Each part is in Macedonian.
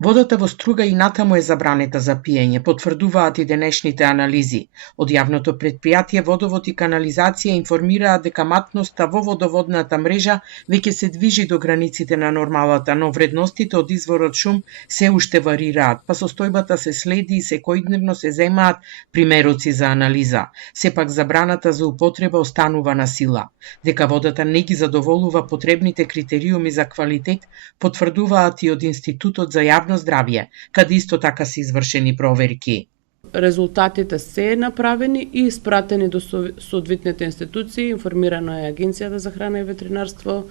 Водата во Струга и натаму е забранета за пиење, потврдуваат и денешните анализи. Од јавното претпријатие Водовод и канализација информираат дека матноста во водоводната мрежа веќе се движи до границите на нормалата, но вредностите од изворот шум се уште варираат, па состојбата се следи и секојдневно се земаат примероци за анализа. Сепак забраната за употреба останува на сила. Дека водата не ги задоволува потребните критериуми за квалитет, потврдуваат и од Институтот за јавно здравје, каде исто така се извршени проверки. Резултатите се направени и испратени до соодветните институции, информирана е Агенцијата за храна и ветеринарство,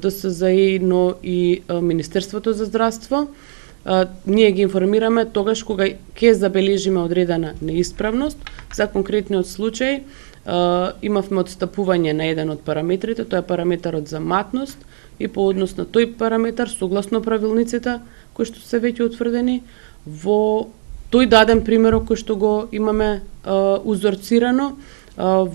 ДСЗИ, но и Министерството за здравство. Ние ги информираме тогаш кога ќе забележиме одредена неисправност. За конкретниот случај имавме отстапување на еден од параметрите, тоа е параметарот за матност, и по однос на тој параметар, согласно правилниците кои што се веќе утврдени, во тој даден примерок кој што го имаме узорцирано,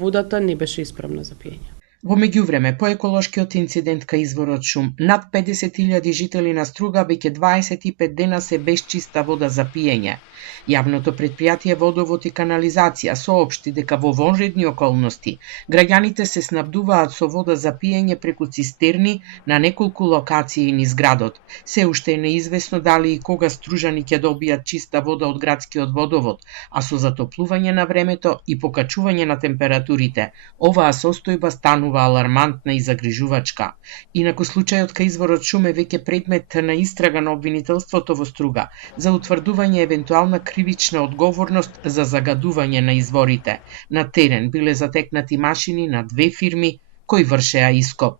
водата не беше исправна за пиење. Во меѓувреме, по еколошкиот инцидент кај изворот шум, над 50.000 жители на Струга веќе 25 дена се без чиста вода за пиење. Јавното претпријатие Водовод и канализација соопшти дека во вонредни околности граѓаните се снабдуваат со вода за пиење преку цистерни на неколку локации низ градот. Се уште е неизвестно дали и кога Стружани ќе добијат чиста вода од градскиот водовод, а со затоплување на времето и покачување на температурите, оваа состојба станува алармантна и загрижувачка. Инаку случајот кај изворот шум е веќе предмет на истрага на обвинителството во Струга за утврдување евентуална кривична одговорност за загадување на изворите. На терен биле затекнати машини на 2 фирми кои вршеа ископ.